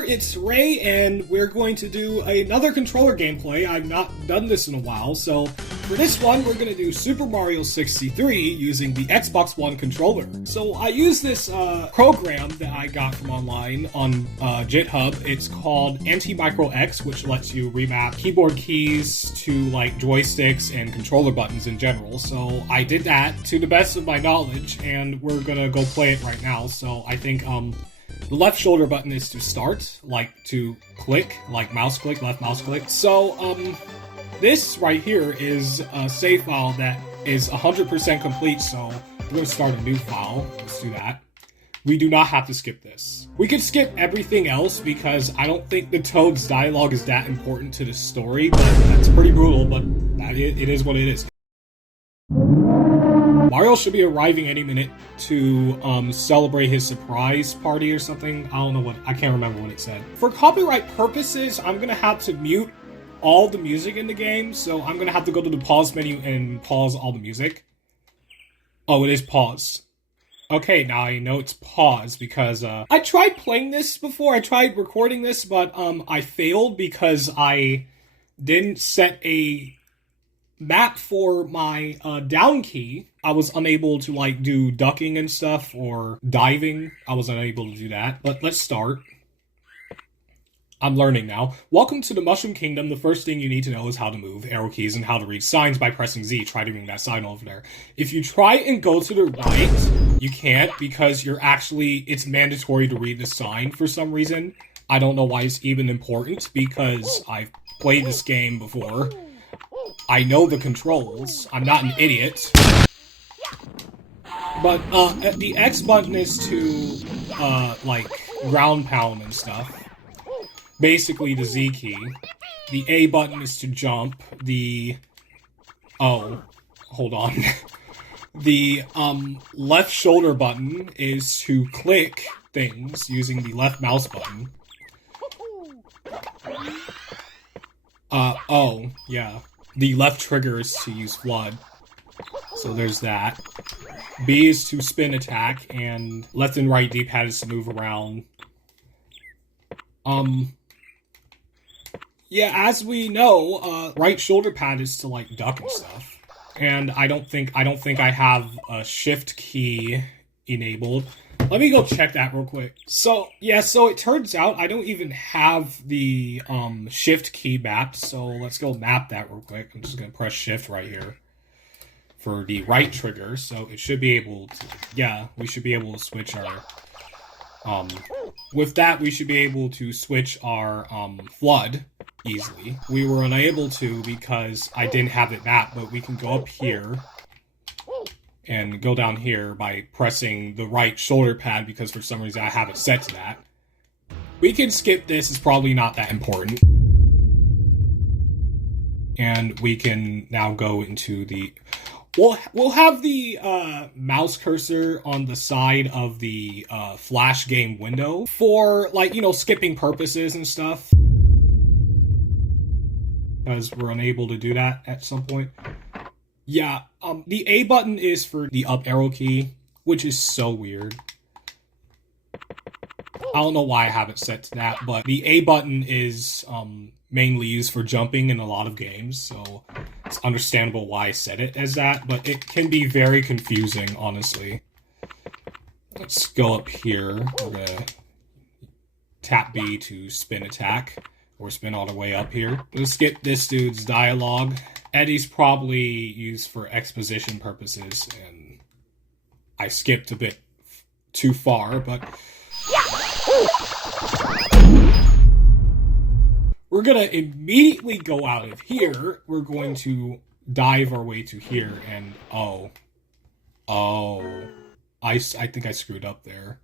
there, it's Ray, and we're going to do another controller gameplay. I've not done this in a while, so for this one, we're going to do Super Mario 63 using the Xbox One controller. So I use this program that I got from online on GitHub. It's called Anti-Micro X, which lets you remap keyboard keys to like joysticks and controller buttons in general. So I did that to the best of my knowledge, and we're going to go play it right now. So I think the left shoulder button is to start, like to click, like mouse click, left mouse click. So, this right here is a save file that is 100% complete, so we're going to start a new file. Let's do that. We do not have to skip this. We could skip everything else because I don't think the Toad's dialogue is that important to the story, but that's pretty brutal, but it is what it is. Mario should be arriving any minute to celebrate his surprise party or something. I can't remember what it said. For copyright purposes, I'm gonna have to mute all the music in the game, so I'm gonna have to go to the pause menu and pause all the music. Oh, it is paused. Okay, now I know it's paused because I tried playing this before. I tried recording this, but I failed because I didn't set a map for my down key. I was unable to like do ducking and stuff or diving. I was unable to do that. But let's start. I'm learning now. Welcome to the Mushroom Kingdom. The first thing you need to know is how to move, arrow keys, and how to read signs by pressing Z. Try doing that sign over there. If you try and go to the right, you can't because it's mandatory to read the sign for some reason. I don't know why it's even important because I've played this game before. I know the controls. I'm not an idiot. But the X button is to like ground pound and stuff. Basically the Z key. The A button is to jump. Hold on. The left shoulder button is to click things using the left mouse button. Yeah. The left trigger is to use Flood. So there's that. B is to spin attack, and left and right D-pad is to move around. Yeah, as we know, right shoulder pad is to like duck and stuff. And I don't think I have a shift key enabled. Let me go check that real quick. So it turns out I don't even have the shift key mapped, so let's go map that real quick. I'm just gonna press shift right here for the right trigger, so it should be able to, yeah, we should be able to switch our, with that we should be able to switch our flood easily. We were unable to because I didn't have it mapped, but we can go up here and go down here by pressing the right shoulder pad because for some reason I have it set to that. We can skip this, it's probably not that important. And we can now go into the... We'll have the mouse cursor on the side of the flash game window for, like, you know, skipping purposes and stuff. Because we're unable to do that at some point. Yeah, the A button is for the up arrow key, which is so weird. I don't know why I have it set to that, but the A button is mainly used for jumping in a lot of games, so it's understandable why I set it as that, but it can be very confusing, honestly. Let's go up here. We're gonna tap B to spin attack, or spin all the way up here. Let's skip this dude's dialogue. Eddie's probably used for exposition purposes, and I skipped a bit too far, but... We're gonna immediately go out of here. We're going to dive our way to here, and I think I screwed up there.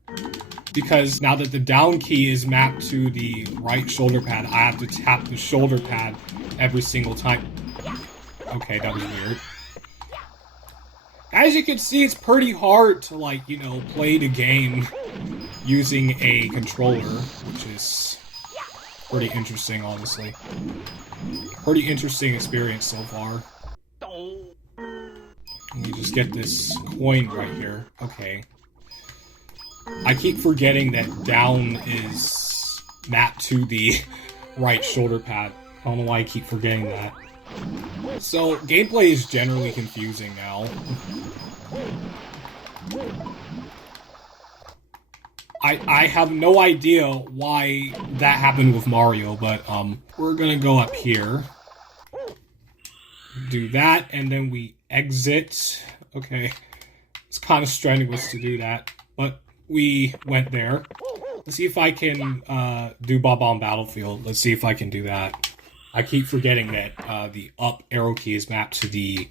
Because now that the down key is mapped to the right shoulder pad, I have to tap the shoulder pad every single time. Okay, that was weird. As you can see, it's pretty hard to, like, you know, play the game using a controller, which is pretty interesting, honestly. Pretty interesting experience so far. Let me just get this coin right here. Okay. I keep forgetting that down is mapped to the right shoulder pad. I don't know why I keep forgetting that. So, gameplay is generally confusing now. I have no idea why that happened with Mario, but we're gonna go up here. Do that, and then we exit. Okay. It's kind of strenuous to do that, but we went there. Let's see if I can do Bob-omb Battlefield. Let's see if I can do that. I keep forgetting that the up arrow key is mapped to the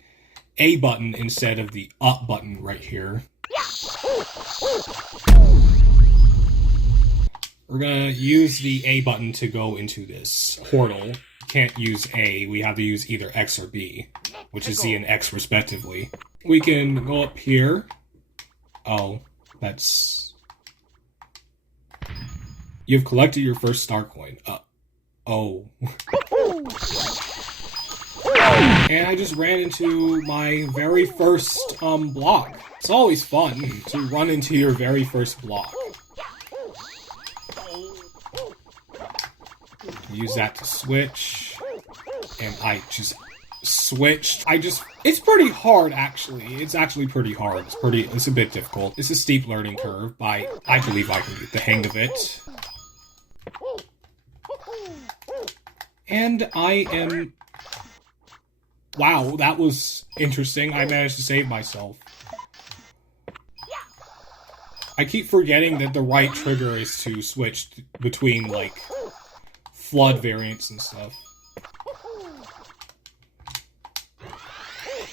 A button instead of the up button right here. We're gonna use the A button to go into this portal. Can't use A, we have to use either X or B, which is Z and X respectively. We can go up here. Oh, that's... You've collected your first star coin. Oh. And I just ran into my very first block. It's always fun to run into your very first block. Use that to switch, and I just switched. It's pretty hard, actually. It's actually pretty hard. It's a bit difficult. It's a steep learning curve, but I believe I can get the hang of it. And I am... Wow, that was interesting. I managed to save myself. I keep forgetting that the right trigger is to switch between, like, flood variants and stuff.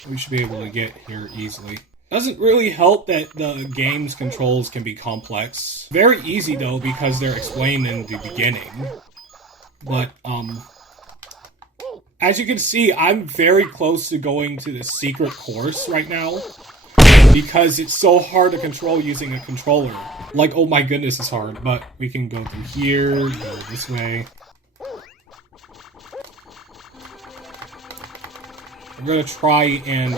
We should be able to get here easily. Doesn't really help that the game's controls can be complex. Very easy though, because they're explained in the beginning. But, as you can see, I'm very close to going to the secret course right now. Because it's so hard to control using a controller. Like, oh my goodness, it's hard. But we can go through here, go this way. We're gonna try and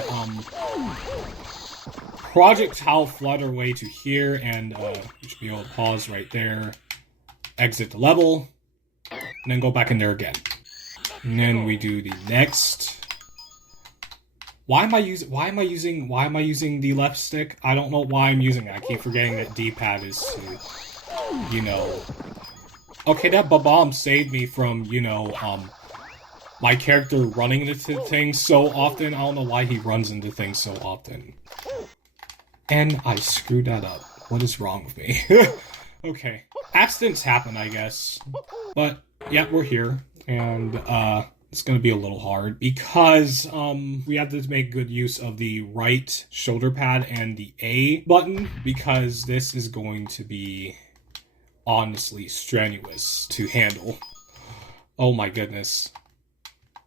projectile flood our way to here, and we should be able to pause right there, exit the level, and then go back in there again. And then we do the next. Why am I using the left stick? I don't know why I'm using it. I keep forgetting that D-pad is to, you know. Okay, that Bob-omb saved me from, you know, my character running into things so often. I don't know why he runs into things so often. And I screwed that up. What is wrong with me? Okay. Accidents happen, I guess. But, yeah, we're here. And, it's gonna be a little hard because, we have to make good use of the right shoulder pad and the A button because this is going to be honestly strenuous to handle. Oh my goodness.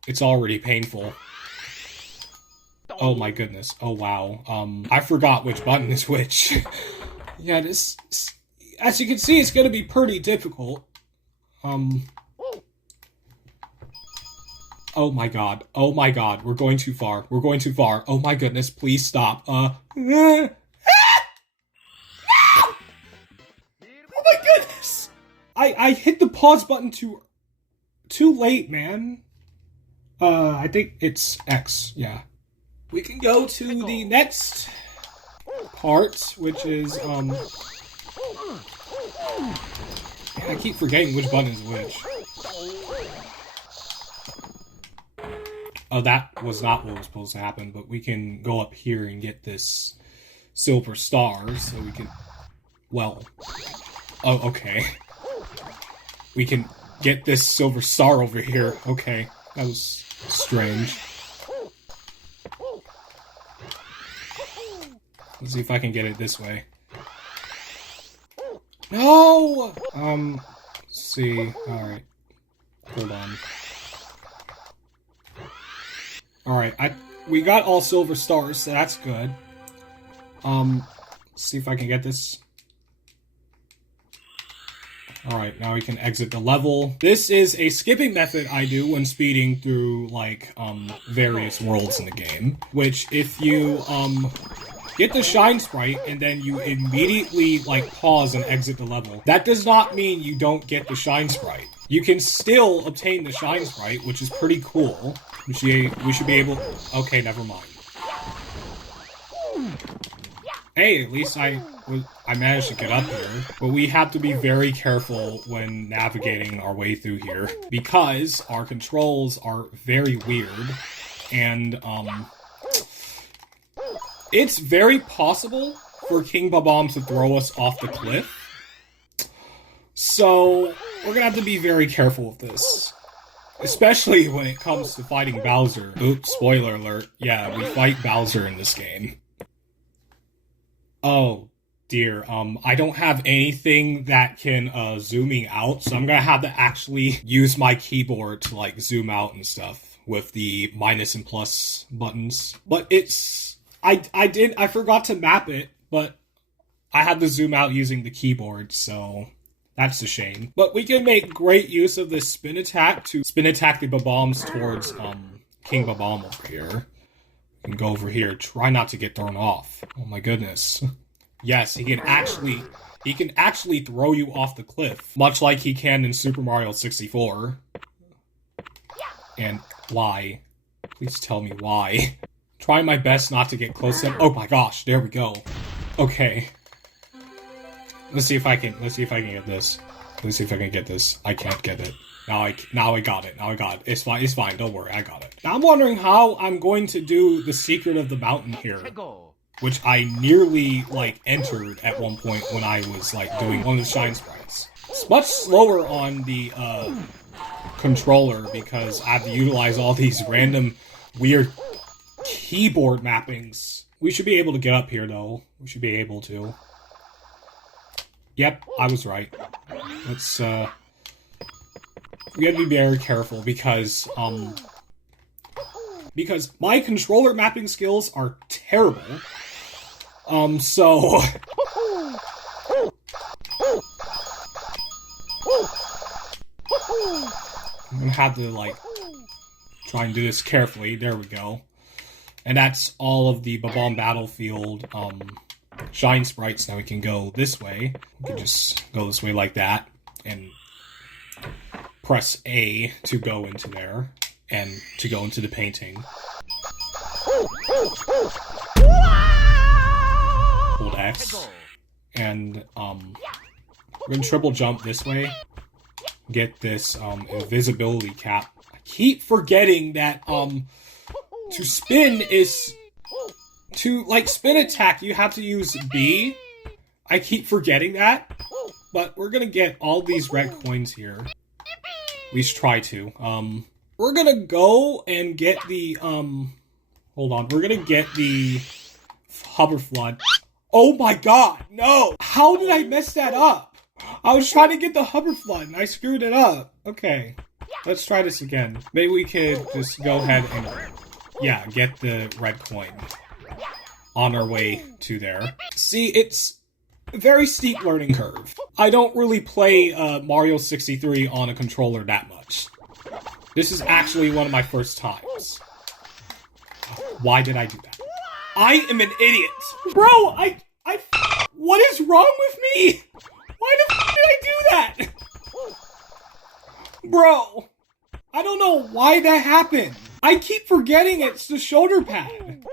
It's already painful. Oh my goodness. Oh wow. I forgot which button is which. Yeah, this... As you can see, it's gonna be pretty difficult. Oh my god. Oh my god. We're going too far. We're going too far. Oh my goodness. Please stop. Oh my goodness! I hit the pause button too late, man. I think it's X. Yeah. We can go to the next part, which is, I keep forgetting which button is which. Oh, that was not what was supposed to happen, but we can go up here and get this silver star, so we can... Well... Oh, okay. We can get this silver star over here. Okay, that was strange. Let's see if I can get it this way. No! Let's see. Alright. Hold on. Alright, we got all silver stars, so that's good. Let's see if I can get this. Alright, now we can exit the level. This is a skipping method I do when speeding through, like, various worlds in the game. Which, if you, get the shine sprite, and then you immediately, like, pause and exit the level. That does not mean you don't get the shine sprite. You can still obtain the shine sprite, which is pretty cool. We should be able... Okay, never mind. Hey, at least I managed to get up here. But we have to be very careful when navigating our way through here, because our controls are very weird, and, it's very possible for King Bob-omb to throw us off the cliff. So, we're gonna have to be very careful with this. Especially when it comes to fighting Bowser. Oops, spoiler alert. Yeah, we fight Bowser in this game. Oh, dear. I don't have anything that can, zooming out, so I'm gonna have to actually use my keyboard to, like, zoom out and stuff with the minus and plus buttons. But it's... I forgot to map it, but I had to zoom out using the keyboard, so that's a shame. But we can make great use of this spin attack to spin attack the Bob-ombs towards, King Bob-omb over here. We can go over here, try not to get thrown off. Oh my goodness. Yes, he can actually throw you off the cliff, much like he can in Super Mario 64. And why? Please tell me why. Try my best not to get close to him. Oh my gosh, there we go. Okay. Let's see if I can get this. Let's see if I can get this. I can't get it. Now I got it. It's fine, don't worry, I got it. Now I'm wondering how I'm going to do the secret of the mountain here, which I nearly, like, entered at one point when I was, like, doing one of the shine sprites. It's much slower on the, controller because I have to utilize all these random, weird keyboard mappings. We should be able to get up here, though. We should be able to. Yep, I was right. Let's, we gotta be very careful because my controller mapping skills are terrible. So... I'm gonna have to, like, try and do this carefully. There we go. And that's all of the Bob-omb Battlefield, shine sprites. Now we can go this way. We can just go this way like that, and press A to go into there, and to go into the painting. Hold X. And, we're gonna triple jump this way. Get this, invisibility cap. I keep forgetting that, to spin is... To, like, spin attack, you have to use B. I keep forgetting that. But we're gonna get all these red coins here. At least try to. We're gonna go and get the, hold on. We're gonna get the Hover Flood. Oh my god, no! How did I mess that up? I was trying to get the Hover Flood and I screwed it up. Okay, let's try this again. Maybe we could just go ahead and, yeah, get the red coin on our way to there. See, it's a very steep learning curve. I don't really play Mario 63 on a controller that much. This is actually one of my first times. Why did I do that? I am an idiot. Bro, what is wrong with me? Why the f did I do that? Bro, I don't know why that happened. I keep forgetting it's the shoulder pad.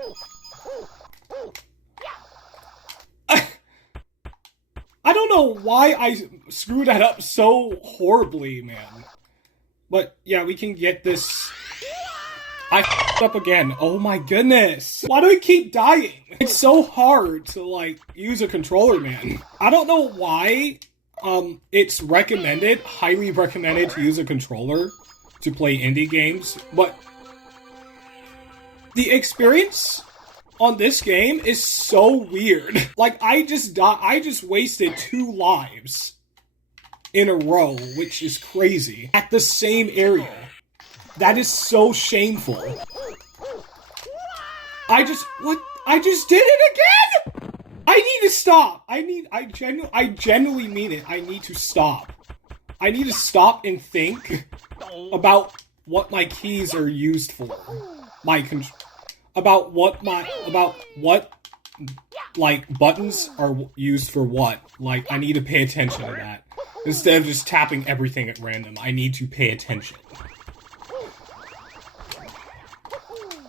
I don't know why I screwed that up so horribly, man. But, yeah, we can get this... I f***ed up again. Oh my goodness. Why do I keep dying? It's so hard to, like, use a controller, man. I don't know why, it's recommended, highly recommended to use a controller to play indie games, but the experience on this game is so weird. Like, I just wasted 2 lives in a row, which is crazy, at the same area. That is so shameful. I just did it again! I need to stop. I genuinely mean it. I need to stop. I need to stop and think about what my keys are used for. About what like, buttons are used for what. Like, I need to pay attention to that. Instead of just tapping everything at random, I need to pay attention.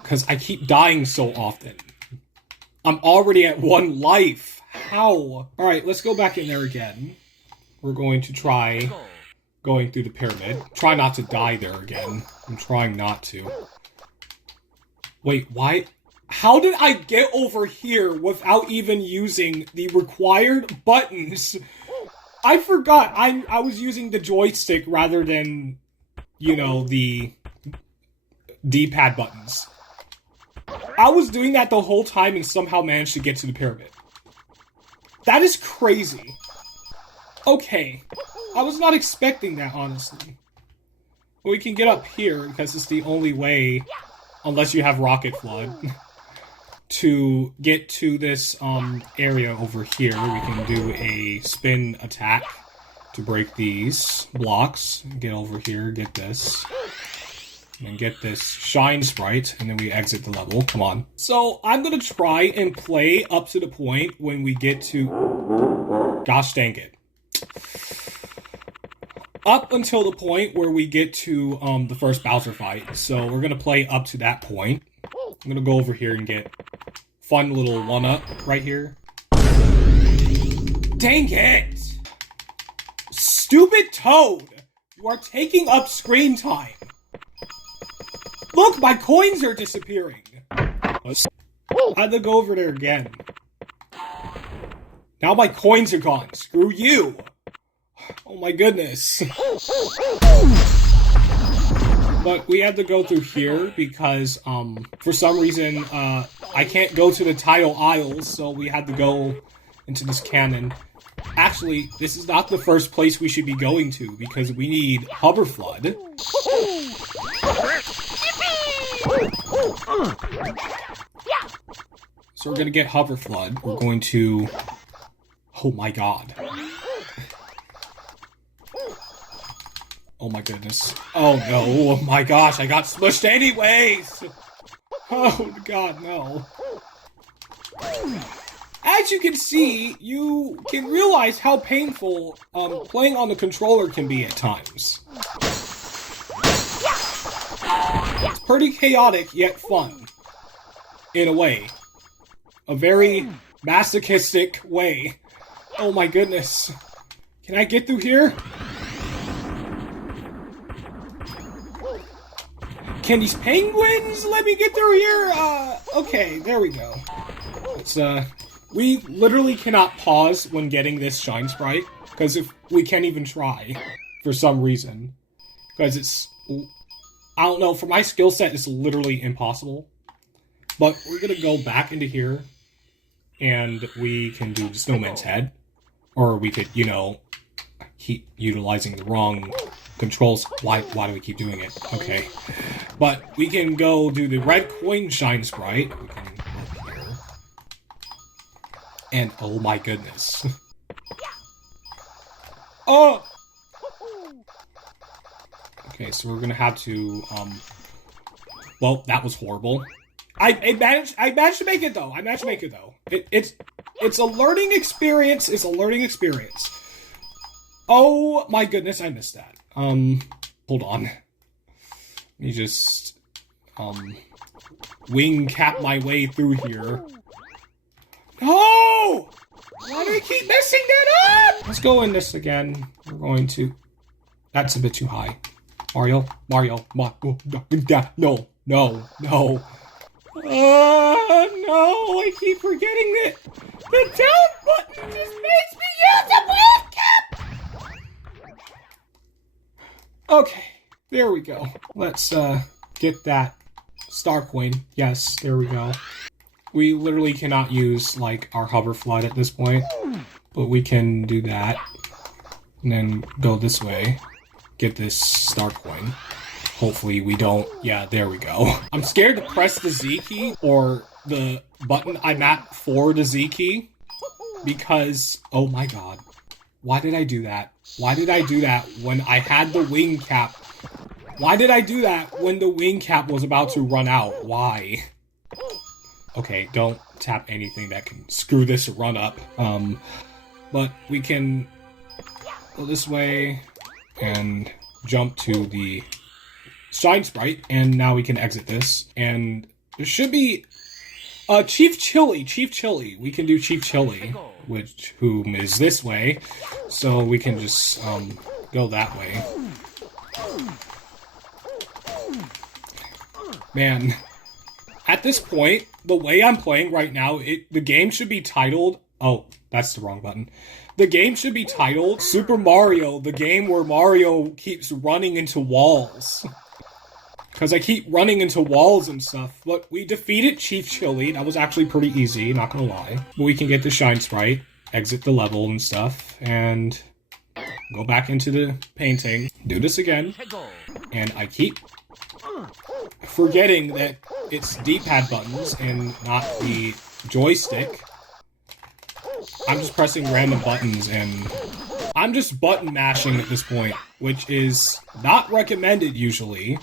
Because I keep dying so often. I'm already at 1 life. How? Alright, let's go back in there again. We're going to try going through the pyramid. Try not to die there again. I'm trying not to. Wait, why? How did I get over here without even using the required buttons? I forgot. I was using the joystick rather than, you know, the D-pad buttons. I was doing that the whole time and somehow managed to get to the pyramid. That is crazy. Okay. I was not expecting that, honestly. But we can get up here because it's the only way, unless you have Rocket Flood, to get to this area over here. We can do a spin attack to break these blocks. Get over here, get this. And get this shine sprite, and then we exit the level. Come on. So, I'm gonna try and play up to the point when we get to... Gosh dang it. Up until the point where we get to the first Bowser fight. So, we're gonna play up to that point. I'm gonna go over here and get fun little one-up right here. Dang it! Stupid Toad! You are taking up screen time! Look, my coins are disappearing! I had to go over there again. Now my coins are gone. Screw you! Oh my goodness. But we had to go through here because, for some reason, I can't go to the tidal aisles, so we had to go into this cannon. Actually, this is not the first place we should be going to, because we need Hover Flood. So we're gonna get Hover Flood. We're going to... Oh my god. Oh my goodness. Oh no, oh my gosh, I got smushed anyways! Oh god, no. As you can see, you can realize how painful playing on the controller can be at times. It's pretty chaotic, yet fun. In a way. A very masochistic way. Oh my goodness. Can I get through here? Can these penguins let me get through here? Okay, there we go. It's, we literally cannot pause when getting this shine sprite, because if we can't even try, for some reason. Because it's, I don't know, for my skill set, it's literally impossible. But we're gonna go back into here, and we can do the snowman's head. Or we could, you know, keep utilizing the wrong controls. Why do we keep doing it? Okay. But we can go do the red coin shine sprite. We can go here. And oh my goodness. Oh! Okay, so we're gonna have to, well, that was horrible. I managed to make it though. It's a learning experience. It's a learning experience. Oh my goodness, I missed that. Hold on. Let me just, wing cap my way through here. No! Why do I keep messing that up? Let's go in this again. We're going to... That's a bit too high. Mario. No. No, I keep forgetting that the down button just makes me use a wing cap! Okay, there we go. Let's, get that star coin. Yes, there we go. We literally cannot use, like, our hover flood at this point, but we can do that, and then go this way, get this star coin. Hopefully we don't... Yeah, there we go. I'm scared to press the Z key, or the button I'm at for the Z key, because, oh my god. Why did I do that? Why did I do that when I had the wing cap? Why did I do that when the wing cap was about to run out? Why? Okay, don't tap anything that can screw this run up. But we can go this way and jump to the shine sprite, and now we can exit this. And there should be Chief Chili. We can do Chief Chili, whom is this way. So we can just go that way. Man, at this point, the way I'm playing right now, the game should be titled... Oh, that's the wrong button. The game should be titled Super Mario, the game where Mario keeps running into walls. Because I keep running into walls and stuff. But we defeated Chief Chili. That was actually pretty easy, not gonna lie. But we can get the shine sprite, exit the level and stuff, and go back into the painting. Do this again. And I keep forgetting that it's D-pad buttons and not the joystick. I'm just pressing random buttons and I'm just button mashing at this point, which is not recommended usually.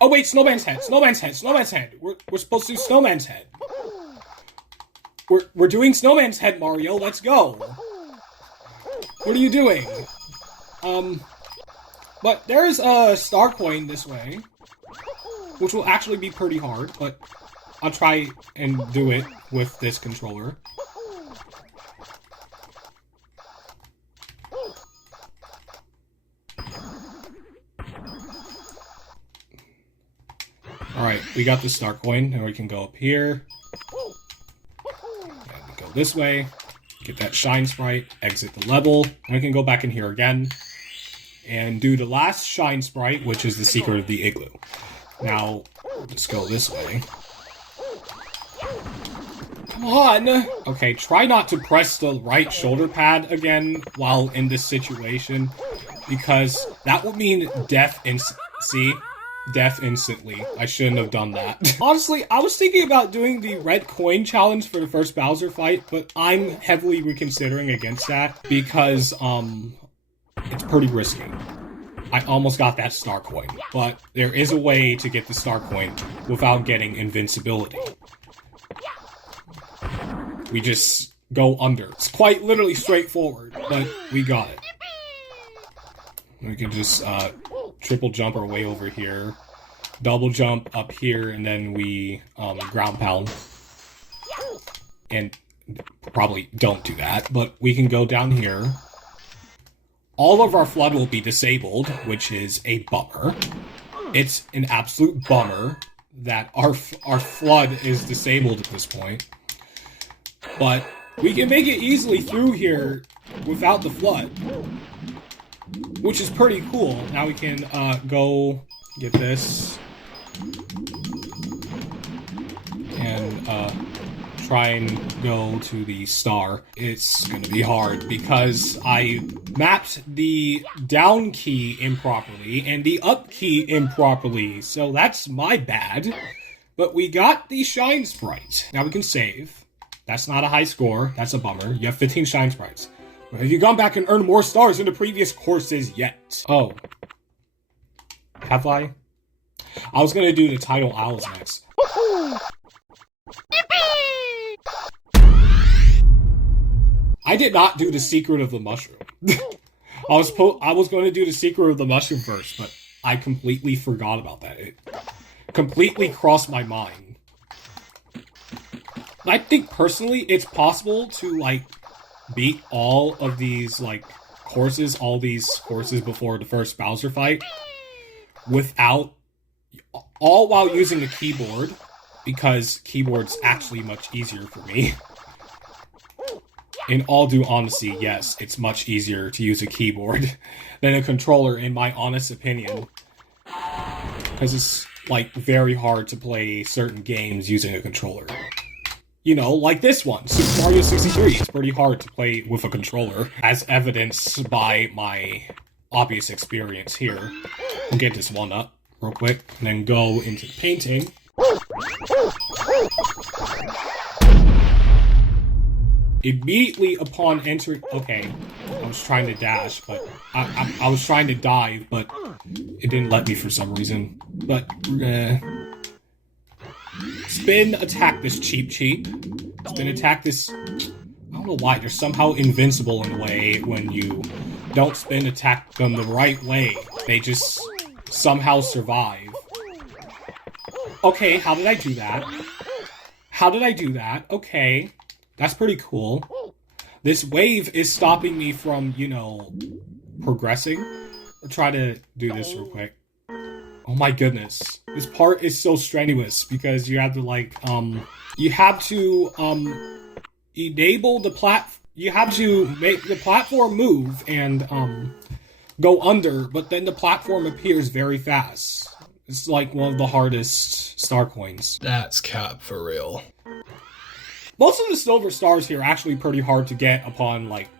Oh wait, Snowman's head. We're supposed to do Snowman's head. We're doing Snowman's head, Mario. Let's go. What are you doing? But there's a star coin this way, which will actually be pretty hard, but I'll try and do it with this controller. Alright, we got the star coin, and we can go up here. And we go this way, get that shine sprite, exit the level, and we can go back in here again, and do the last shine sprite, which is the secret of the igloo. Now, let's go this way. Come on! Okay, try not to press the right shoulder pad again while in this situation, because that would mean death instantly. I shouldn't have done that. Honestly, I was thinking about doing the red coin challenge for the first Bowser fight, but I'm heavily reconsidering against that because, it's pretty risky. I almost got that star coin, but there is a way to get the star coin without getting invincibility. We just go under. It's quite literally straightforward, but we got it. We can just, triple jump our way over here, double jump up here, and then we, ground pound. And probably don't do that, but we can go down here. All of our flood will be disabled, which is a bummer. It's an absolute bummer that our flood is disabled at this point. But we can make it easily through here without the flood, which is pretty cool. Now we can go get this and try and go to the star. It's gonna be hard because I mapped the down key improperly and the up key improperly, so that's my bad. But we got the shine sprite. Now we can save. That's not a high score. That's a bummer. You have 15 shine sprites. But have you gone back and earned more stars in the previous courses yet? Oh. Have I? I was gonna do the tidal owls next. I did not do the secret of the mushroom. I was going to do the secret of the mushroom first, but I completely forgot about that. It completely crossed my mind. I think personally it's possible to like beat all of these like courses before the first Bowser fight without all while using a keyboard, because keyboard's actually much easier for me. In all due honesty, yes, it's much easier to use a keyboard than a controller, in my honest opinion. Because it's, like, very hard to play certain games using a controller. You know, like this one, Super Mario 63. It's pretty hard to play with a controller, as evidenced by my obvious experience here. We'll get this one up real quick, and then go into the painting. Immediately upon entering... Okay, I was trying to dash, but... I was trying to dive, but It didn't let me for some reason. But we're gonna spin attack this cheap. Spin attack this. I don't know why, they're somehow invincible in a way when you don't spin attack them the right way. They just somehow survive. Okay, how did I do that? How did I do that? Okay, that's pretty cool. This wave is stopping me from, you know, progressing. I'll try to do this real quick. Oh my goodness. This part is so strenuous because you have to, like, you have to, enable the you have to make the platform move and go under, but then the platform appears very fast. It's like one of the hardest star coins. That's cap for real. Most of the silver stars here are actually pretty hard to get upon like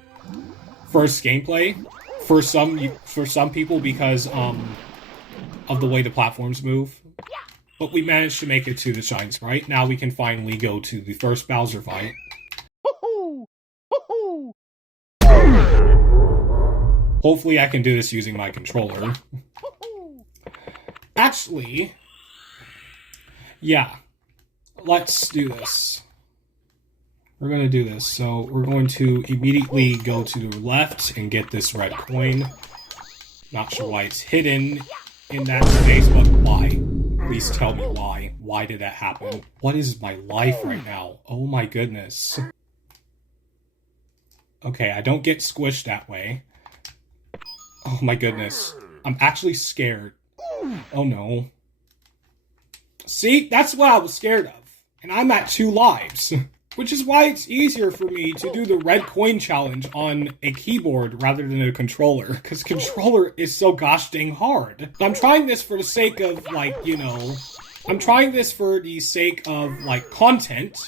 first gameplay for some people because of the way the platforms move. But we managed to make it to the Shine Sprite. Now we can finally go to the first Bowser fight. Hopefully I can do this using my controller. Actually, yeah, let's do this. We're going to do this. So we're going to immediately go to the left and get this red coin. Not sure why it's hidden in that space, but why? Please tell me why. Why did that happen? What is my life right now? Oh my goodness. Okay, I don't get squished that way. Oh my goodness. I'm actually scared. Oh no. See, that's what I was scared of. And I'm at 2 lives. Which is why it's easier for me to do the red coin challenge on a keyboard rather than a controller. Because controller is so gosh dang hard. I'm trying this for the sake of, like, you know... I'm trying this for the sake of, like, content.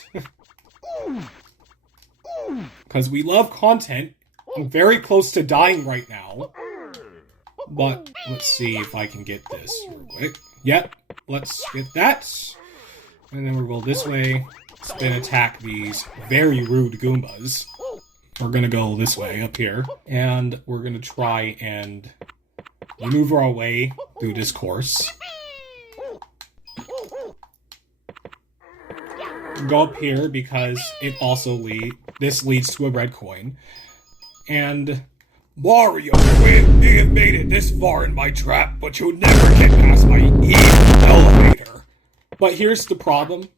Because we love content. I'm very close to dying right now. But let's see if I can get this real quick. Yep, let's get that. And then we'll go this way. Spin attack these very rude Goombas. We're gonna go this way up here. And we're gonna try and maneuver our way through this course. Go up here because it also this leads to a red coin. And Mario, you have made it this far in my trap, but you'll never get past my evil elevator. But here's the problem.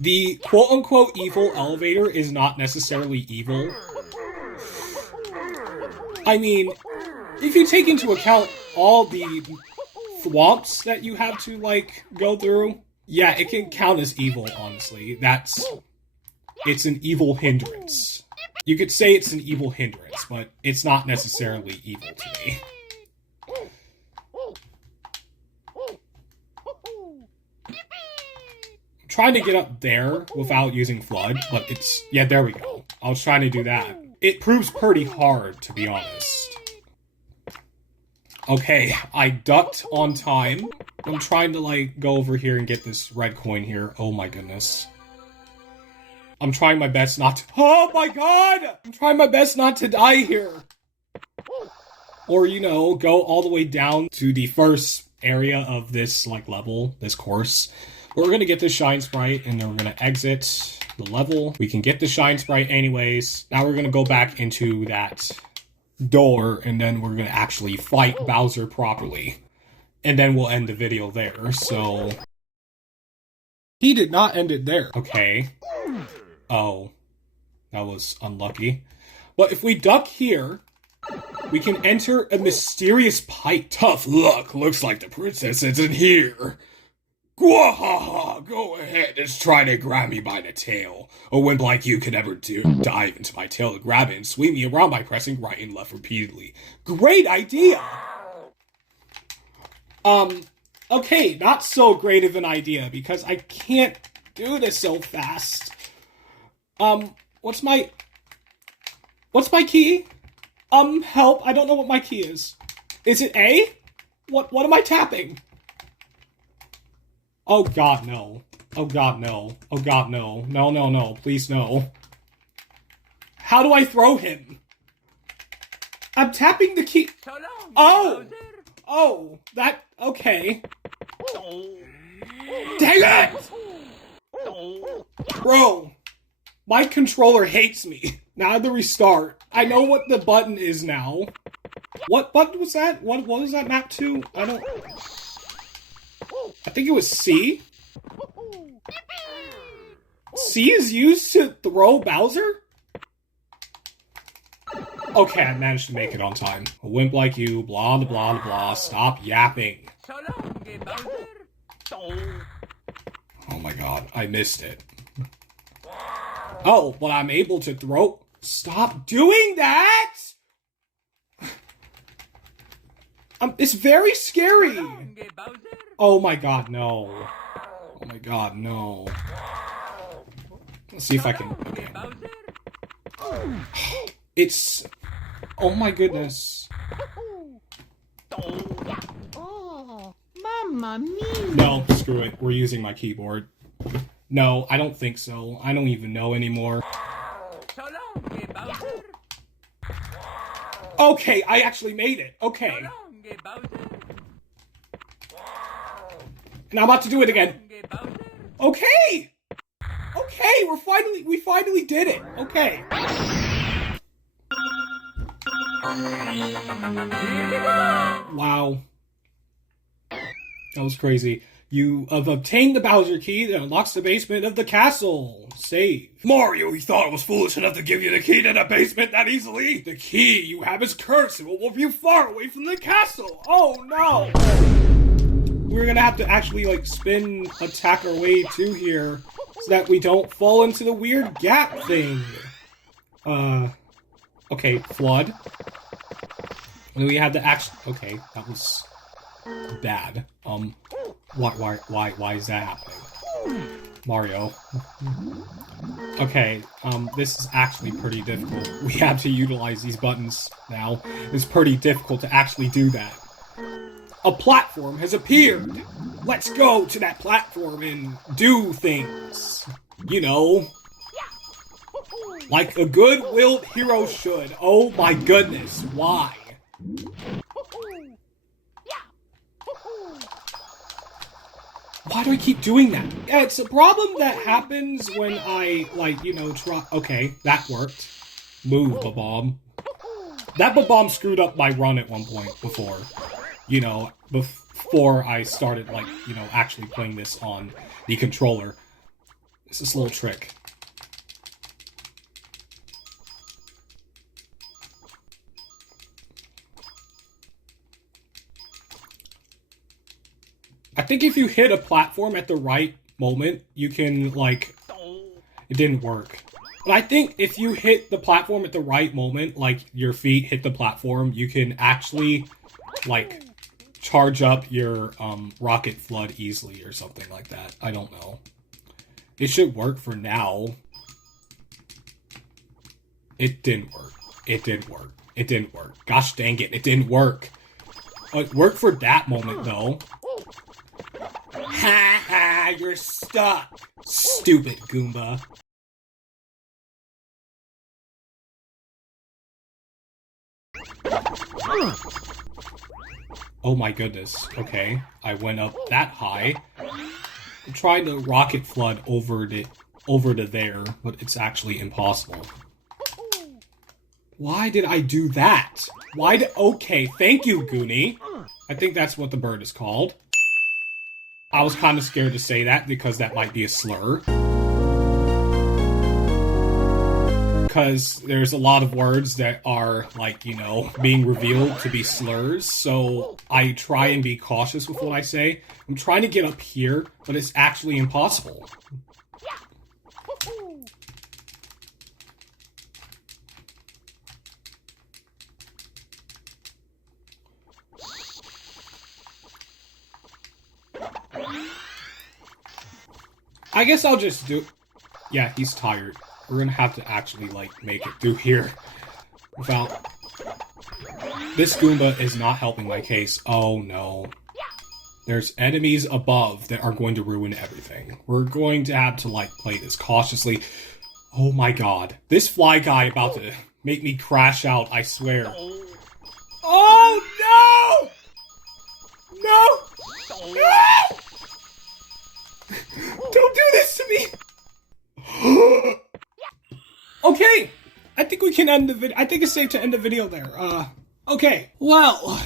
The quote-unquote evil elevator is not necessarily evil. I mean, if you take into account all the thwomps that you have to, like, go through, yeah, it can count as evil, honestly. It's an evil hindrance. You could say it's an evil hindrance, but it's not necessarily evil to me. I'm trying to get up there without using Flood, but yeah, there we go. I was trying to do that. It proves pretty hard, to be honest. Okay, I ducked on time. I'm trying to, like, go over here and get this red coin here. Oh my goodness. I'm trying my best not to— oh my god! I'm trying my best not to die here. Or, you know, go all the way down to the first area of this, like, level, this course. But we're gonna get this Shine Sprite, and then we're gonna exit the level. We can get the Shine Sprite anyways. Now we're gonna go back into that door, and then we're gonna actually fight Bowser properly. And then we'll end the video there, so... He did not end it there. Okay. Oh. That was unlucky. But if we duck here, we can enter a mysterious pipe. Tough luck. Looks like the princess isn't here. Gwahaha! Go ahead and try to grab me by the tail. A wimp like you could never dive into my tail to grab it and swing me around by pressing right and left repeatedly. Great idea! Okay, not so great of an idea, because I can't do this so fast. What's my key? Help, I don't know what my key is. Is it A? What am I tapping? Oh god, no. Oh god, no. Oh god, no. No, no, no. Please, no. How do I throw him? I'm tapping the key. Oh! Oh, that... Okay. Dang it! Bro, my controller hates me. Now I have to restart. I know what the button is now. What button was that? What was that map to? I think it was C? C is used to throw Bowser? Okay, I managed to make it on time. A wimp like you, blah blah blah blah, stop yapping. Oh my god, I missed it. Oh, but I'm able to throw... Stop doing that! It's very scary! Oh my god, no. Oh my god, no. Let's see if I can... Okay. It's... Oh my goodness. Oh, Mamma mia. No, screw it. We're using my keyboard. No, I don't think so. I don't even know anymore. Okay, I actually made it. Okay. And I'm about to do it again. Okay! Okay, we finally did it. Okay. Wow. That was crazy. You have obtained the Bowser key that unlocks the basement of the castle. Save. Mario, you thought it was foolish enough to give you the key to the basement that easily? The key you have is cursed and will move you far away from the castle. Oh no! We're gonna have to actually like spin attack our way to here so that we don't fall into the weird gap thing. Okay, flood. And we have to actually... Okay, that was bad. Why is that happening? Mario. Okay, this is actually pretty difficult. We have to utilize these buttons now. It's pretty difficult to actually do that. A platform has appeared! Let's go to that platform and do things. You know. Like a good-willed hero should. Oh my goodness, why? Why do I keep doing that? Yeah, it's a problem that happens when I, like, you know, try... Okay, that worked. Move, Bob-omb. That Bob-omb screwed up my run at one point before. You know, before I started, like, you know, actually playing this on the controller. It's this little trick. I think if you hit a platform at the right moment, you can, like... It didn't work. But I think if you hit the platform at the right moment, like, your feet hit the platform, you can actually, like, charge up your, rocket flood easily or something like that. I don't know. It should work for now. It didn't work. It didn't work. It didn't work. Gosh dang it, it didn't work. It worked for that moment, though. Ha ha, you're stuck, stupid Goomba. Oh my goodness, okay. I went up that high. I tried to rocket flood over to there, but it's actually impossible. Why did I do that? Okay, thank you, Goonie. I think that's what the bird is called. I was kind of scared to say that because that might be a slur. Because there's a lot of words that are, like, you know, being revealed to be slurs, so I try and be cautious with what I say. I'm trying to get up here, but it's actually impossible. I guess I'll just do... Yeah, he's tired. We're gonna have to actually, like, make it through here. Without... This Goomba is not helping my case. Oh, no. There's enemies above that are going to ruin everything. We're going to have to, like, play this cautiously. Oh my god. This fly guy about to make me crash out, I swear. Oh, no! No! No! Don't do this to me! Okay, I think we can end the video. I think it's safe to end the video there. Okay. Well,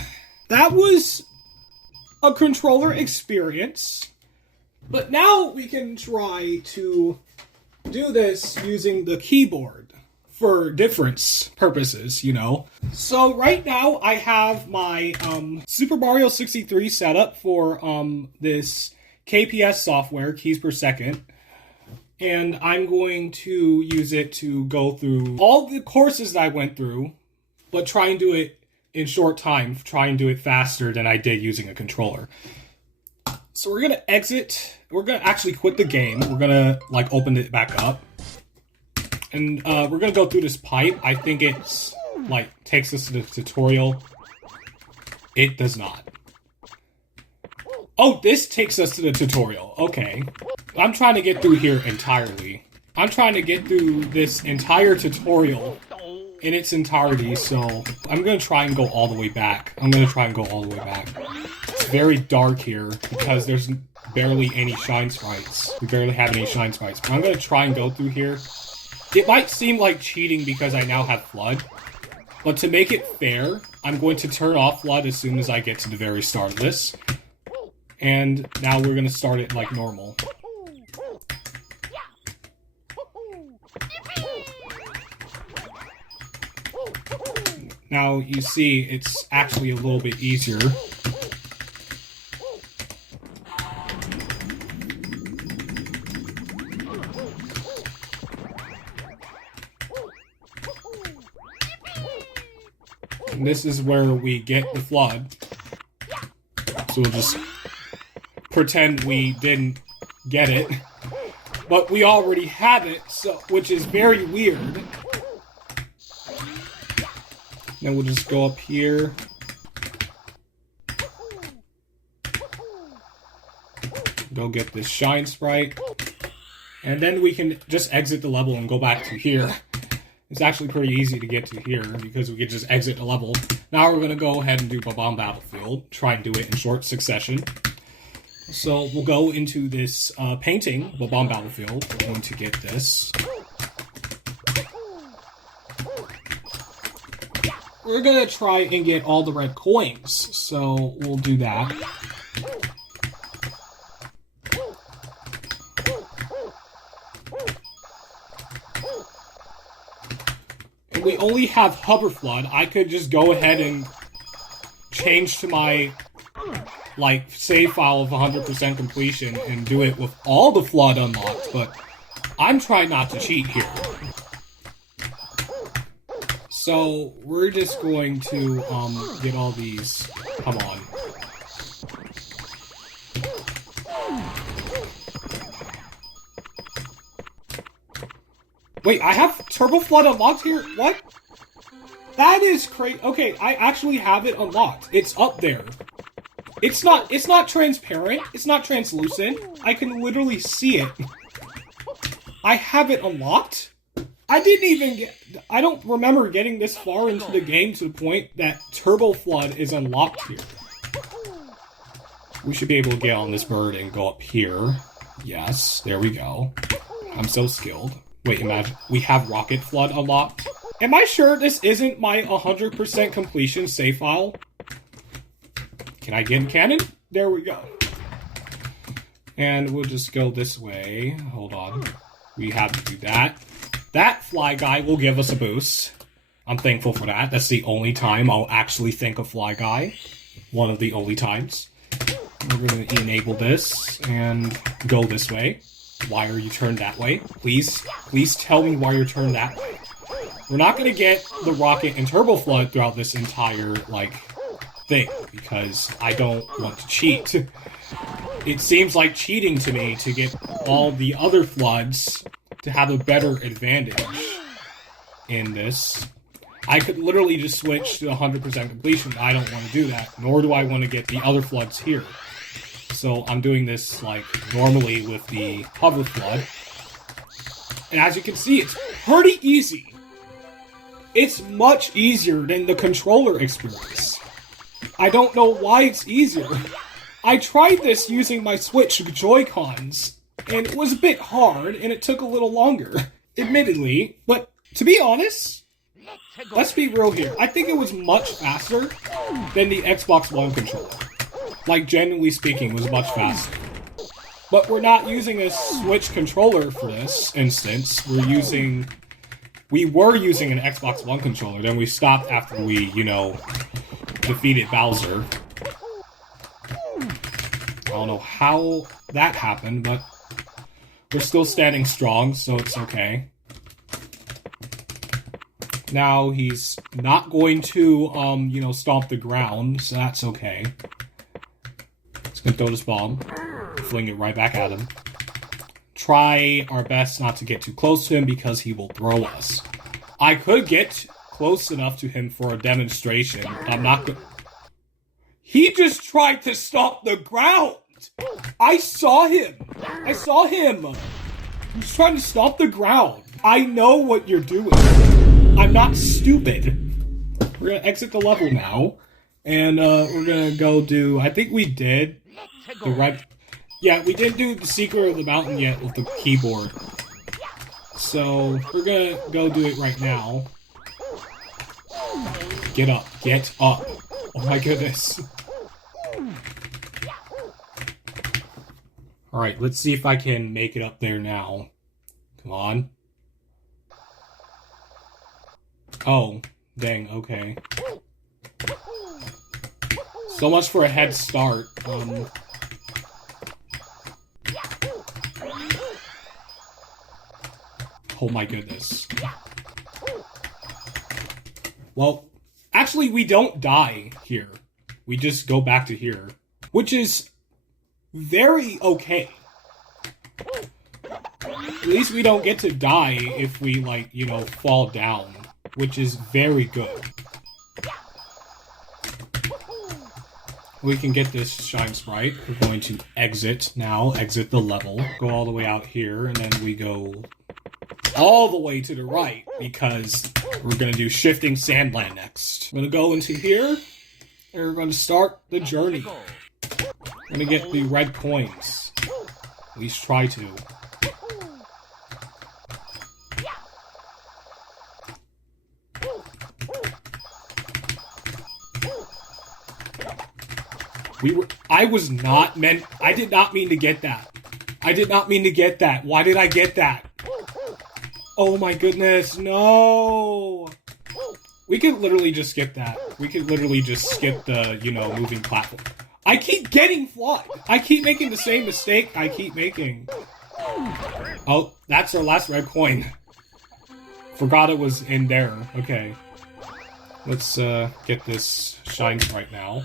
that was a controller experience. But now we can try to do this using the keyboard for difference purposes, you know. So right now I have my Super Mario 63 set up for this KPS software, keys per second. And I'm going to use it to go through all the courses that I went through, but try and do it in short time, try and do it faster than I did using a controller. So we're gonna exit, we're gonna actually quit the game, we're gonna like open it back up. And we're gonna go through this pipe. I think it's like takes us to the tutorial. It does not. Oh, this takes us to the tutorial. Okay. I'm trying to get through here entirely. I'm trying to get through this entire tutorial in its entirety, so I'm gonna try and go all the way back. It's very dark here because there's barely any shine sprites. We barely have any shine sprites. But I'm gonna try and go through here. It might seem like cheating because I now have Flood, but to make it fair, I'm going to turn off Flood as soon as I get to the very start of this. And now we're gonna start it like normal. Now you see it's actually a little bit easier. And this is where we get the Flood. So we'll just pretend we didn't get it, but we already have it, so which is very weird. Then we'll just go up here. Go get this shine sprite. And then we can just exit the level and go back to here. It's actually pretty easy to get to here because we can just exit the level. Now we're going to go ahead and do Bob-omb Battlefield. Try and do it in short succession. So we'll go into this painting, Bob-omb Battlefield. We're going to get this. We're going to try and get all the red coins. So we'll do that. And we only have Hover Flood. I could just go ahead and change to my like save file of 100% completion and do it with all the Flood unlocked, but I'm trying not to cheat here. So we're just going to get all these. Come on. Wait, I have Turbo Flood unlocked here? What? That is crazy. Okay, I actually have it unlocked. It's up there. It's not transparent. It's not translucent. I can literally see it. I have it unlocked. I don't remember getting this far into the game to the point that Turbo Flood is unlocked here. We should be able to get on this bird and go up here. Yes, there we go. I'm so skilled. Wait, imagine, we have Rocket Flood unlocked. Am I sure this isn't my 100% completion save file? Can I get in cannon? There we go. And we'll just go this way. Hold on. We have to do that. That fly guy will give us a boost. I'm thankful for that. That's the only time I'll actually think of fly guy. One of the only times. We're going to enable this and go this way. Why are you turned that way? Please tell me why you're turned that way. We're not going to get the Rocket and Turbo Flood throughout this entire, like, thing, because I don't want to cheat. It seems like cheating to me to get all the other Floods to have a better advantage in this. I could literally just switch to 100% completion, but I don't want to do that, nor do I want to get the other Floods here. So I'm doing this, like, normally with the Hover Flood. And as you can see, it's pretty easy. It's much easier than the controller experience. I don't know why it's easier. I tried this using my Switch Joy-Cons, and it was a bit hard, and it took a little longer, admittedly. But to be honest, let's be real here. I think it was much faster than the Xbox One controller. Like, genuinely speaking, it was much faster. But we're not using a Switch controller for this instance. We were using an Xbox One controller, then we stopped after we, defeated Bowser. I don't know how that happened, but we're still standing strong, so it's okay. Now he's not going to, stomp the ground, so that's okay. He's gonna throw this bomb, fling it right back at him. Try our best not to get too close to him because he will throw us. I could get close enough to him for a demonstration. I'm not gonna... He just tried to stomp the ground! I saw him! He's trying to stomp the ground. I know what you're doing. I'm not stupid. We're gonna exit the level now. And we're gonna go do... I think we did the right... Yeah, we didn't do the Secret of the Mountain yet with the keyboard. So, we're gonna go do it right now. Get up. Get up. Oh my goodness. Alright, let's see if I can make it up there now. Come on. Oh, dang, okay. So much for a head start. Oh my goodness. Well, actually we don't die here. We just go back to here. Which is very okay. At least we don't get to die if we, fall down. Which is very good. We can get this Shine Sprite. We're going to exit now. Exit the level. Go all the way out here, and then we go all the way to the right, because we're going to do Shifting Sandland next. I'm going to go into here, and we're going to start the journey. We're going to get the red coins. At least try to. I did not mean to get that. I did not mean to get that. Why did I get that? Oh my goodness, no! We could literally just skip that. We could literally just skip the, moving platform. I keep getting flawed. I keep making the same mistake I keep making. Oh, that's our last red coin. Forgot it was in there. Okay. Let's get this Shine Sprite now.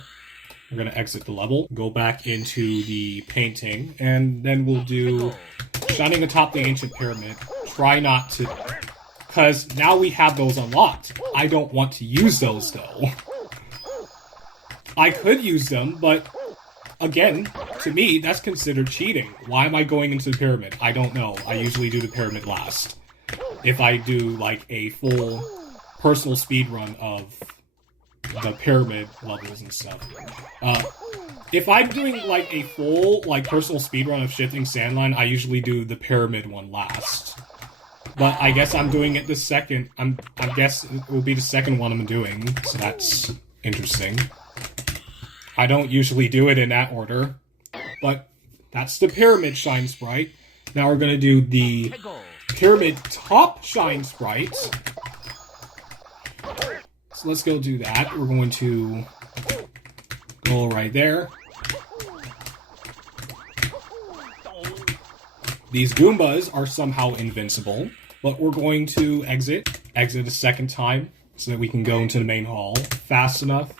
We're gonna exit the level, go back into the painting, and then we'll do Shining atop the Ancient Pyramid. Try not to... Because now we have those unlocked. I don't want to use those, though. I could use them, but... Again, to me, that's considered cheating. Why am I going into the pyramid? I don't know. I usually do the pyramid last. If I do, a full personal speedrun of the pyramid levels and stuff. If I'm doing, a full, personal speedrun of Shifting Sandline, I usually do the pyramid one last. But I guess I'm doing it the second... I guess it will be the second one I'm doing, so that's interesting. I don't usually do it in that order, but that's the Pyramid Shine Sprite. Now we're going to do the Pyramid Top Shine Sprite. So let's go do that. We're going to go right there. These Goombas are somehow invincible, but we're going to exit a second time so that we can go into the main hall fast enough.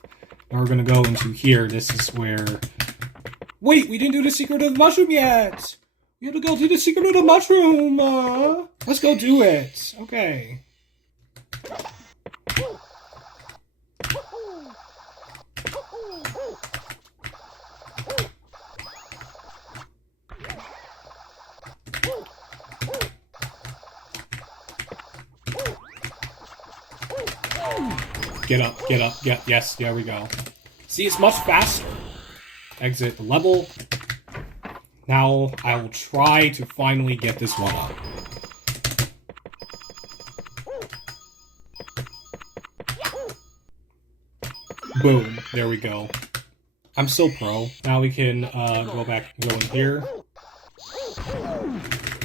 Now we're going to go into here. This is where... Wait, we didn't do the Secret of the Mushroom yet! We have to go do the Secret of the Mushroom! Let's go do it! Okay. Get up, yes, there we go. See, it's much faster. exit the level. Now I will try to finally get this one up. Boom, there we go. I'm so pro. Now we can go back and go in here.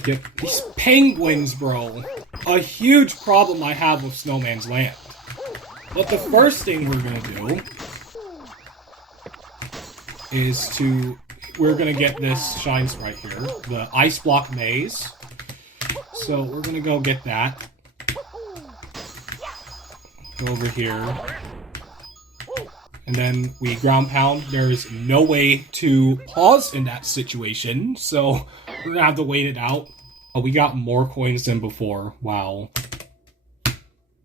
Get these penguins, bro. A huge problem I have with Snowman's Land. But the first thing we're gonna do is we're gonna get this shine sprite here, the ice block maze. So we're gonna go get that. Go over here. And then we ground pound. There is no way to pause in that situation, so we're gonna have to wait it out. Oh, we got more coins than before. Wow.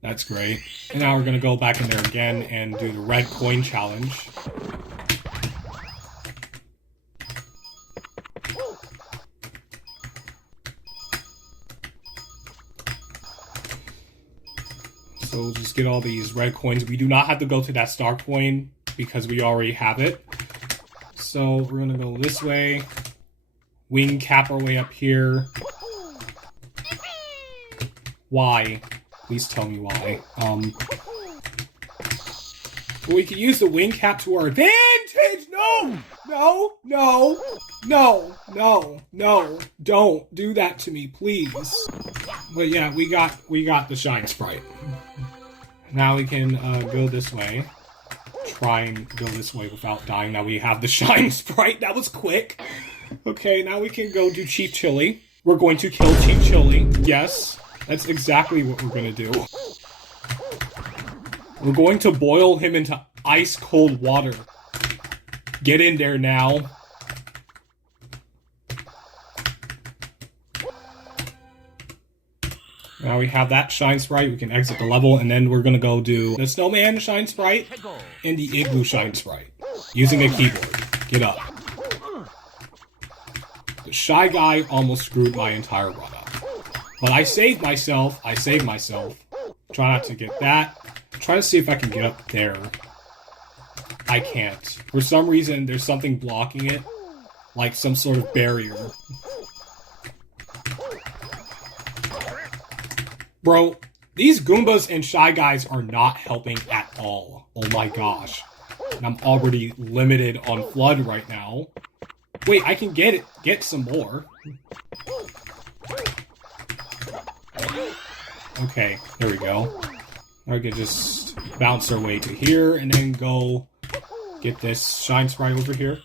That's great. And now we're gonna go back in there again and do the red coin challenge. So we'll just get all these red coins. We do not have to go to that star coin because we already have it. So we're gonna go this way. Wing cap our way up here. Why? Please tell me why. Well, we can use the wing cap to our advantage! No! No! No! No! No! No! Don't do that to me, please. But yeah, we got the shine sprite. Now we can go this way. Try and go this way without dying. Now we have the shine sprite. That was quick. Okay, now we can go do Cheap Chili. We're going to kill Cheap Chili. Yes, that's exactly what we're going to do. We're going to boil him into ice cold water. Get in there now. Now we have that shine sprite, we can exit the level, and then we're gonna go do the snowman shine sprite and the igloo shine sprite. Using a keyboard. Get up. The shy guy almost screwed my entire run up. But I saved myself. Try not to get that. Try to see if I can get up there. I can't. For some reason, there's something blocking it. Like some sort of barrier. Bro, these Goombas and Shy Guys are not helping at all. Oh my gosh. And I'm already limited on Flood right now. Wait, I can get some more. Okay, there we go. Now we can just bounce our way to here and then go get this Shine Sprite over here.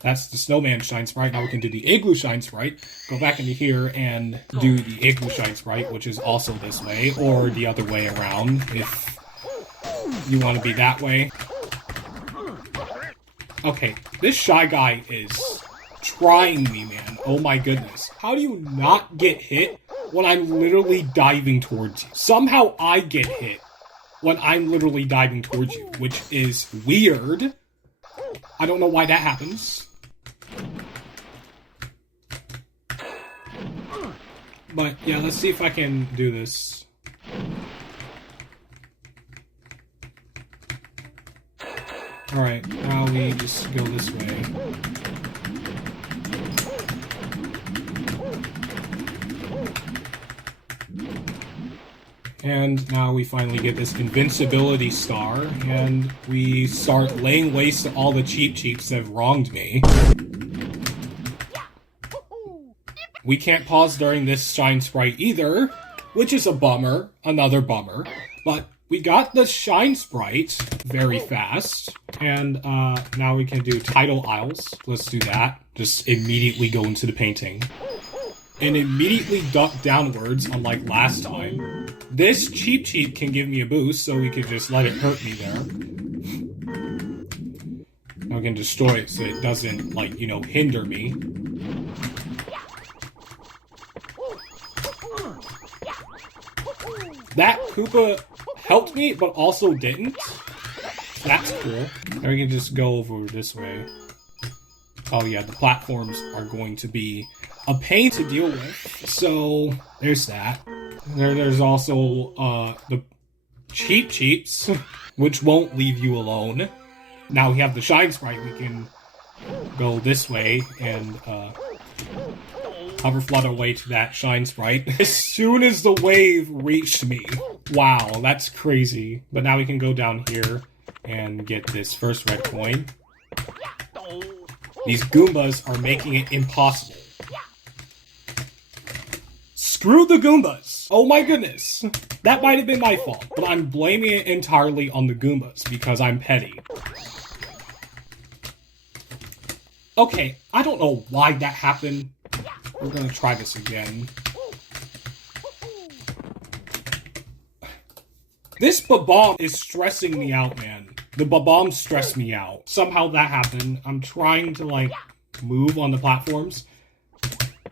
That's the Snowman Shine Sprite. Now we can do the Igloo Shine Sprite. Go back into here and do the Igloo Shine Sprite, which is also this way, or the other way around, if you want to be that way. Okay, this Shy Guy is trying me, man. Oh my goodness. How do you not get hit when I'm literally diving towards you? Somehow I get hit when I'm literally diving towards you, which is weird. I don't know why that happens. But yeah, let's see if I can do this. Alright, now we just go this way. And now we finally get this invincibility star, and we start laying waste to all the cheap-cheeps that have wronged me. We can't pause during this Shine Sprite either, which is a bummer, another bummer. But we got the Shine Sprite very fast, and now we can do Tidal Isles. Let's do that. Just immediately go into the painting. And immediately duck downwards, unlike last time. This cheap can give me a boost, so we could just let it hurt me there. Now we can destroy it so it doesn't, like, you know, hinder me. That Koopa helped me, but also didn't. That's cool. Now we can just go over this way. Oh yeah, the platforms are going to be a pain to deal with. So, there's that. There's also the cheap-cheeps, which won't leave you alone. Now we have the Shine Sprite, we can go this way and hover flood our way to that shine sprite. As soon as the wave reached me. Wow, that's crazy. But now we can go down here and get this first red coin. These Goombas are making it impossible. Screw the Goombas! Oh my goodness. That might have been my fault, but I'm blaming it entirely on the Goombas because I'm petty. Okay, I don't know why that happened. We're gonna try this again. This Babomb is stressing me out, man. The Babomb stressed me out. Somehow that happened. I'm trying to, like, move on the platforms.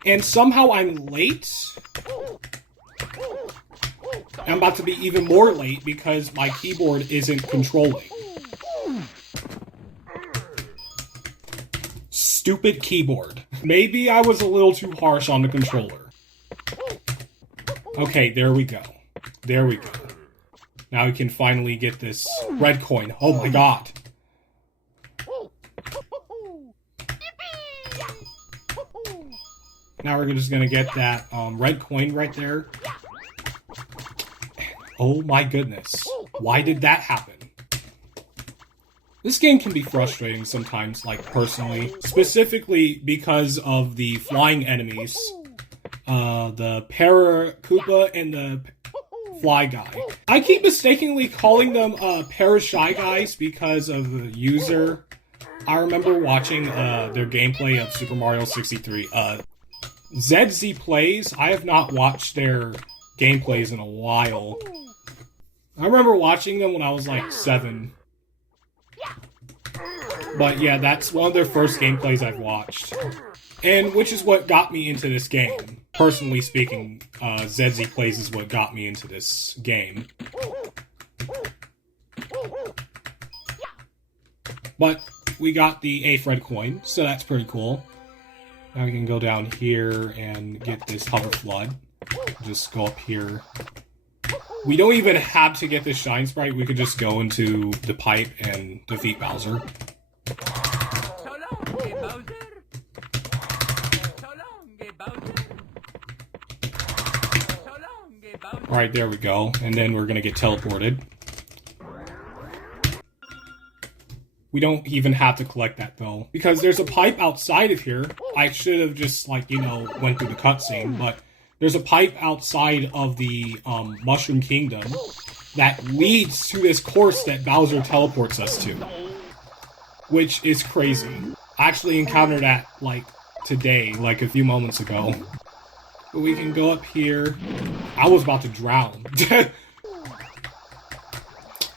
And somehow I'm late. I'm about to be even more late because my keyboard isn't controlling. Stupid keyboard. Maybe I was a little too harsh on the controller. Okay, there we go. There we go. Now we can finally get this red coin. Oh my god. Now we're just gonna get that red coin right there. Oh my goodness. Why did that happen? This game can be frustrating sometimes, like, personally. Specifically because of the flying enemies. The Para-Koopa and the Fly Guy. I keep mistakenly calling them Para-Shy Guys because of the user. I remember watching their gameplay of Super Mario 63. ZZ Plays. I have not watched their gameplays in a while. I remember watching them when I was like 7. But yeah, that's one of their first gameplays I've watched. And which is what got me into this game. Personally speaking, ZZ Plays is what got me into this game. But we got the 8th red coin, so that's pretty cool. Now we can go down here and get this hover flood. Just go up here. We don't even have to get this shine sprite, we could just go into the pipe and defeat Bowser. Alright, there we go. And then we're gonna get teleported. We don't even have to collect that, though. Because there's a pipe outside of here. I should have just, like, you know, went through the cutscene. But there's a pipe outside of the Mushroom Kingdom that leads to this course that Bowser teleports us to. Which is crazy. I actually encountered that, like, today, like a few moments ago. But we can go up here. I was about to drown.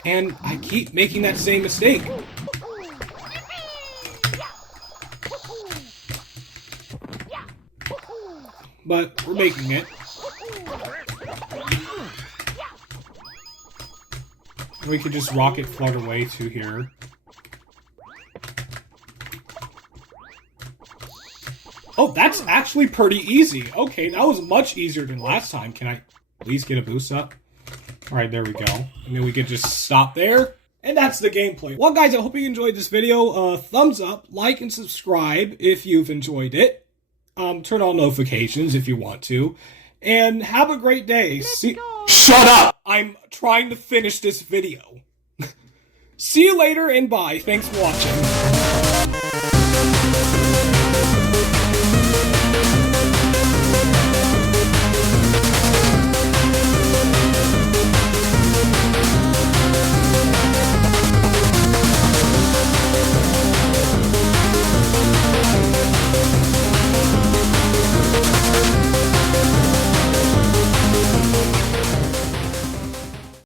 And I keep making that same mistake. But we're making it. We could just rocket flood away to here. Oh, that's actually pretty easy. Okay, that was much easier than last time. Can I please get a boost up? Alright, there we go. And then we could just stop there. And that's the gameplay. Well, guys, I hope you enjoyed this video. Thumbs up, like, and subscribe if you've enjoyed it. Turn on notifications if you want to. And have a great day. Shut up! I'm trying to finish this video. See you later and bye. Thanks for watching.